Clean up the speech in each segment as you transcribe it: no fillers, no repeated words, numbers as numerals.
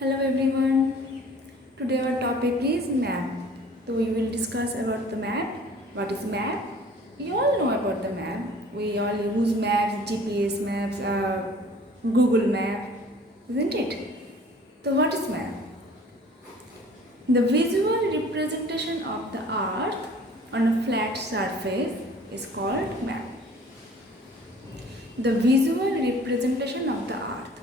Hello everyone. Today our topic is map. So we will discuss about the map. What is map? You all know about the map. We all use maps, GPS maps, Google map, isn't it? So what is map? The visual representation of the earth on a flat surface is called map. The visual representation of the earth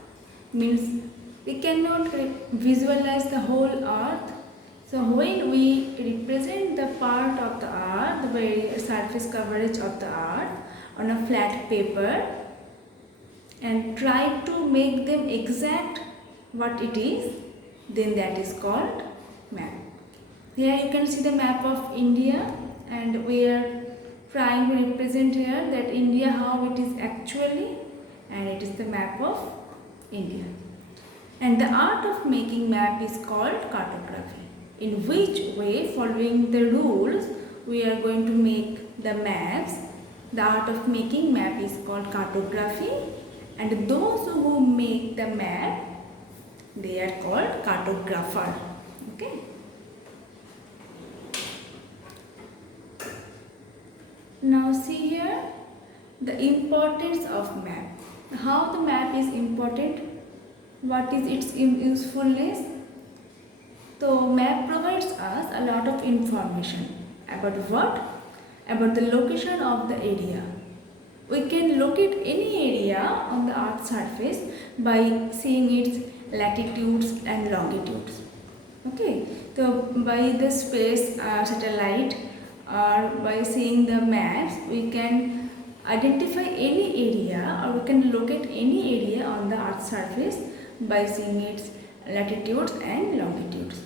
means we cannot visualize the whole earth. So when we represent the part of the earth, the very surface coverage of the earth on a flat paper and try to make them exact what it is, then that is called map. Here you can see the map of India, and we are trying to represent here that India how it is actually, and it is the map of India. And the art of making map is called cartography. In which way, following the rules, we are going to make the maps. The art of making map is called cartography, and those who make the map, they are called cartographer. Okay. Now see here the importance of map. How the map is important, what is its usefulness. So map provides us a lot of information about what? About the location of the area. We can locate any area on the earth's surface by seeing its latitudes and longitudes. Okay, so by the space satellite or by seeing the maps, we can identify any area, or we can locate any area on the earth's surface by seeing its latitudes and longitudes.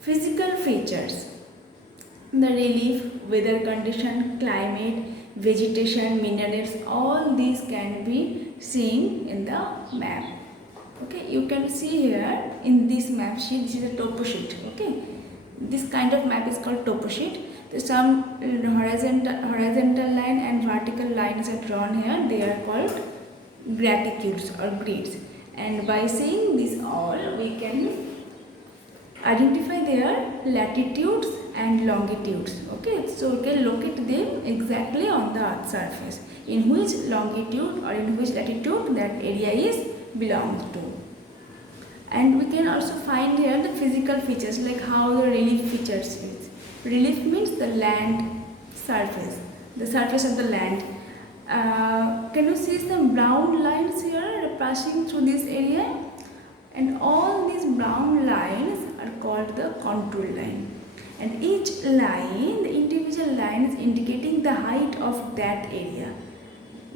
Physical features: the relief, weather condition, climate, vegetation, minerals, all these can be seen in the map. Okay, you can see here in this map sheet, this is a topo sheet. Okay, this kind of map is called topo sheet. Some horizontal line and vertical lines are drawn here. They are called graticudes or grids, and by seeing this all, we can identify their latitudes and longitudes. Okay, so we can locate them exactly on the earth's surface, in which longitude or in which latitude that area is belongs to. And we can also find here the physical features, like how the relief features is. Relief means the land surface, the surface of the land. Can you see some brown lines here passing through this area? And all these brown lines are called the contour line. And each line, the individual line is indicating the height of that area.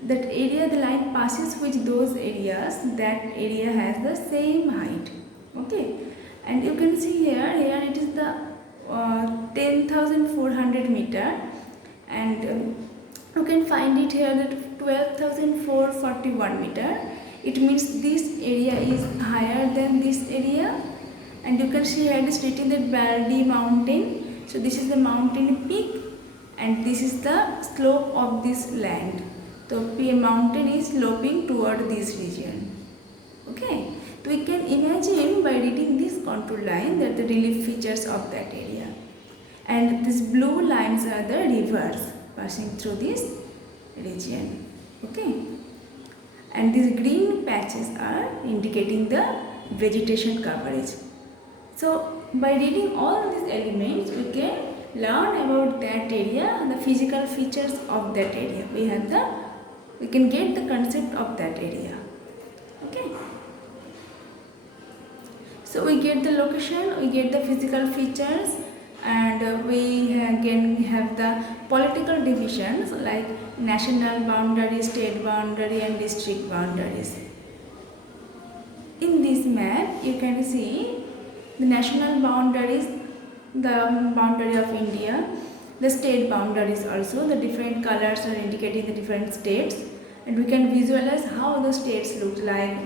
That area the line passes which those areas, that area has the same height. Okay. And you can see here it is the 10,400 meter, and you can find it here that 12,441 meter. It means this area is higher than this area, and you can see here it is written that Baldy mountain. So this is the mountain peak, and this is the slope of this land. So a mountain is sloping toward this region. Okay, so we can imagine by reading this contour line that the relief features of that area, and these blue lines are the rivers passing through this region. Okay. And these green patches are indicating the vegetation coverage. So by reading all these elements, we can learn about that area, the physical features of that area. We can get the concept of that area. Okay. So we get the location, we get the physical features, and we can have the political divisions like national boundary, state boundary, and district boundaries. In this map, you can see the national boundaries, the boundary of India, the state boundaries also. The different colors are indicating the different states, and we can visualize how the states look like,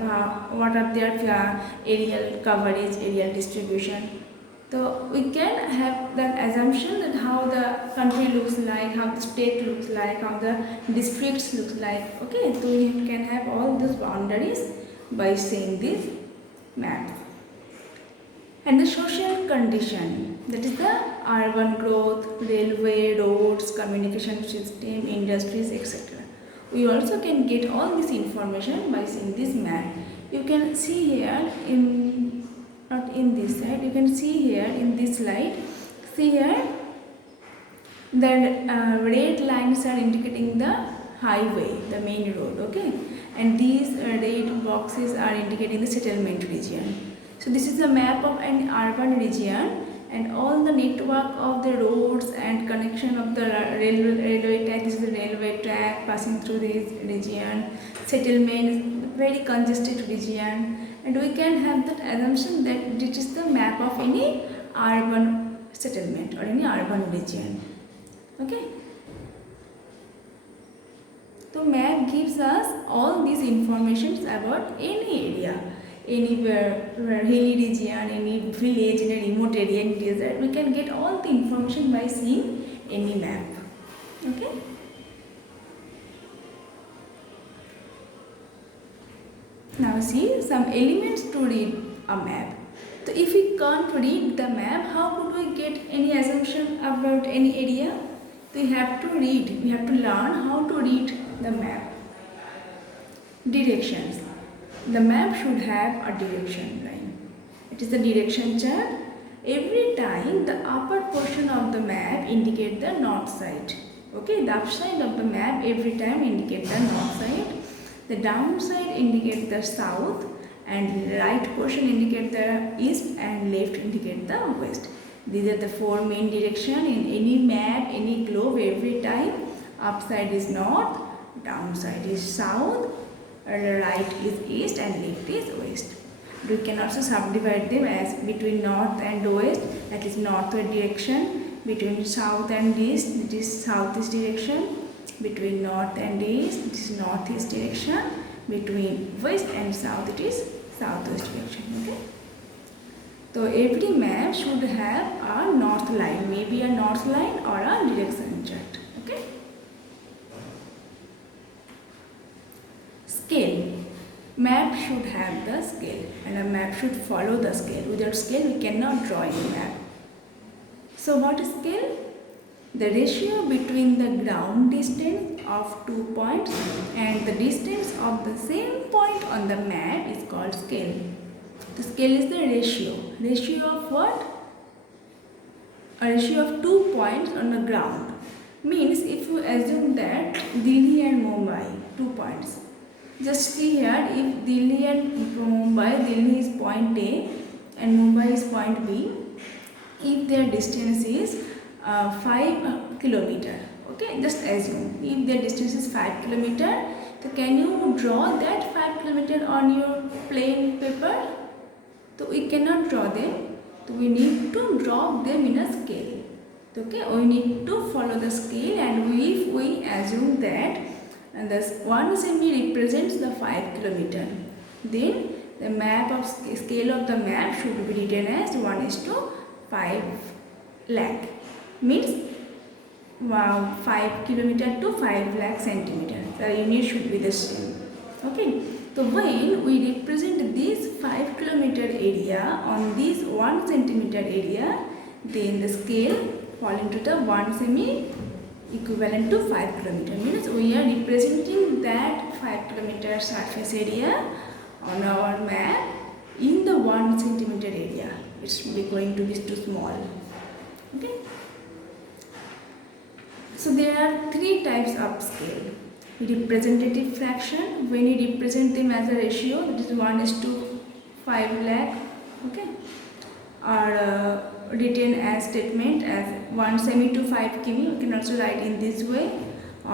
what are their aerial coverage, aerial distribution. So we can have that assumption that how the country looks like, how the state looks like, how the districts looks like. Okay, so we can have all those boundaries by seeing this maps. And the social condition, that is the urban growth, railway, roads, communication system, industries, etc. We also can get all this information by seeing this map. You can see here in, not in this side, you can see here in this slide, see here the red lines are indicating the highway, the main road, okay, and these red boxes are indicating the settlement region. So this is a map of an urban region, and all the network of the roads and connection of the railway track. This is the railway track passing through this region. Settlement, very congested region, and we can have that assumption that this is the map of any urban settlement or any urban region. Okay. So map gives us all these informations about any area. Anywhere, hilly region, any village in a remote area in desert, we can get all the information by seeing any map. Okay. Now see some elements to read a map. So if we can't read the map, how could we get any assumption about any area? We have to read. We have to learn how to read the map. Directions. The map should have a direction line. It is the direction chart. Every time the upper portion of the map indicates the north side. Okay, the upside of the map every time indicates the north side. The downside indicates the south, and the right portion indicates the east, and left indicates the west. These are the four main directions in any map, any globe. Every time upside is north, downside is south, right is east, and left is west. We can also subdivide them as between north and west, that is northward direction, between south and east, it is southeast direction, between north and east, it is northeast direction, between west and south, it is southwest direction. Okay. So every map should have a north line, maybe a north line or a direction chart. Okay. Scale. Map should have the scale, and a map should follow the scale. Without scale, we cannot draw any map. So what is scale? The ratio between the ground distance of 2 points and the distance of the same point on the map is called scale. The scale is the ratio. Ratio of what? A ratio of 2 points on the ground. Means if you assume that Delhi and Mumbai, 2 points. Just see here, if Delhi and Mumbai, Delhi is point A and Mumbai is point B. If their distance is 5 kilometer, okay, just assume if their distance is 5 kilometer, so can you draw that 5 kilometer on your plain paper? So we cannot draw them, so we need to draw them in a scale. Okay, we need to follow the scale, and if we assume that this 1 semi represents the 5 kilometer, then the map of scale of the map should be written as 1:5 lakh. Means 5 kilometer to 5 lakh centimeter. The unit should be the same. Okay. So when we represent this 5 kilometer area on this 1 centimeter area, then the scale fall into the 1 semi equivalent to 5 kilometer. Means we are representing that 5 kilometer surface area on our map in the 1 centimeter area. It's going to be too small. Okay. So there are 3 types of scale. Representative fraction, when you represent them as a ratio, that is 1:5 lakh, okay, or written as statement as 1 semi to 5 km. We can also write in this way,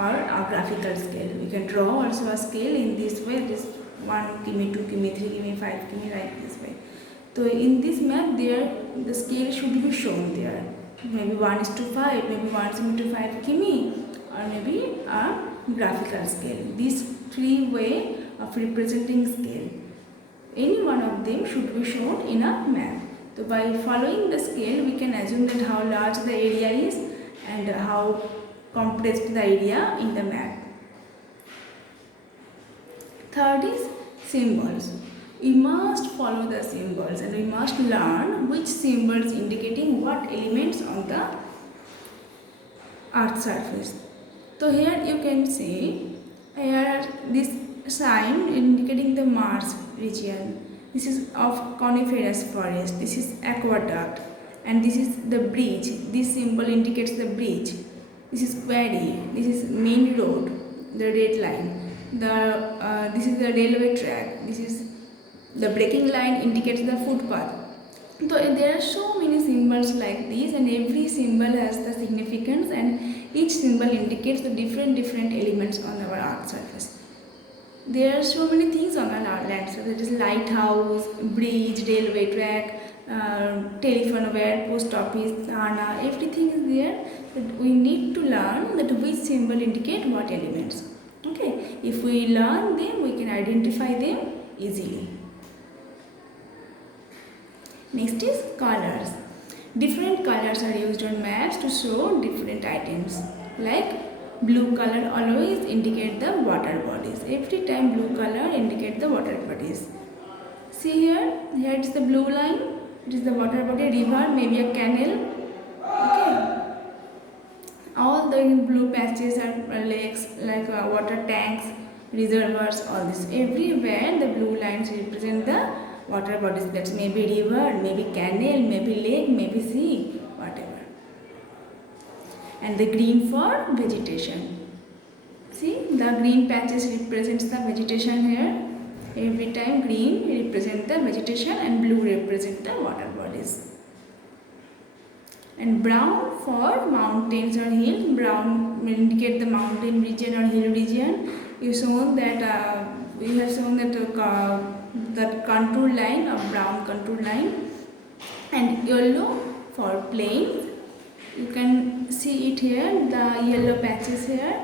or a graphical scale. We can draw also a scale in this way, this 1 km, 2 km, 3 km, 5 km, right this way. So in this map, there the scale should be shown there. Maybe 1:5, maybe 1 semi to 5 km, or maybe a graphical scale. These 3 ways of representing scale, any one of them should be shown in a map. So by following the scale, we can assume that how large the area is and how compressed the area in the map. Third is symbols. we must follow the symbols and we must learn which symbols indicating what elements on the earth surface. So here you can see here this sign indicating the Mars region. This is of coniferous forest. This is aqueduct, and this is the bridge. This symbol indicates the bridge. This is quarry. This is main road, the red line. This is the railway track. This is the braking line indicates the footpath. So there are so many symbols like this, and every symbol has the significance, and each symbol indicates the different elements on our earth surface. There are so many things on our land. So that is lighthouse, bridge, railway track, telephone wire, post office, thana, everything is there. But we need to learn that which symbol indicate what elements. Okay, if we learn them, we can identify them easily. Next is colors. Different colors are used on maps to show different items. Like blue color always indicate the water bodies. Every time blue color indicate the water bodies. See here it is the blue line. It is the water body, river, maybe a canal. Okay. All the blue patches are lakes, like water tanks, reservoirs, all this. Everywhere the blue lines represent the water bodies. That's maybe river, maybe canal, maybe lake, maybe sea, whatever. And the green for vegetation. See, the green patches represents the vegetation here. Every time green represent the vegetation and blue represent the water bodies. And brown for mountains or hills. Brown will indicate the mountain region or hill region. We have shown that contour line, a brown contour line. And yellow for plains. You can see it here, the yellow patches here,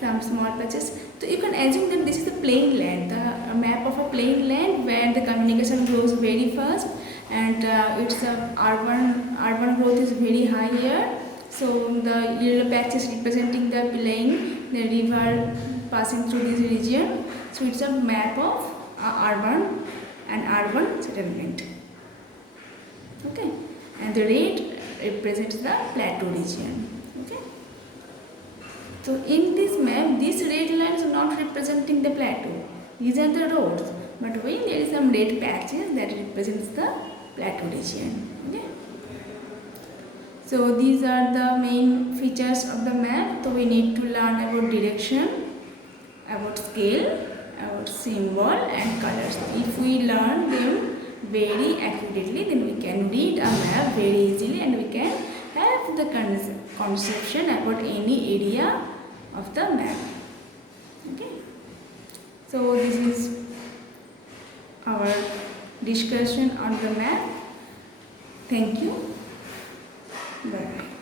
some small patches. So you can assume that this is a plain land, the map of a plain land where the communication grows very fast, and its urban growth is very high here. So the yellow patches representing the plain, the river passing through this region. So it's a map of urban settlement. Okay, and the red represents the plateau region. Okay. So in this map, these red lines are not representing the plateau. These are the roads. But when there is some red patches that represents the plateau region. Okay. So these are the main features of the map. So we need to learn about direction, about scale, about symbol and colors. If we learn them very accurately, then we can read a map very easily and we can have the conception about any area of the map. Okay. So this is our discussion on the map. Thank you. Bye.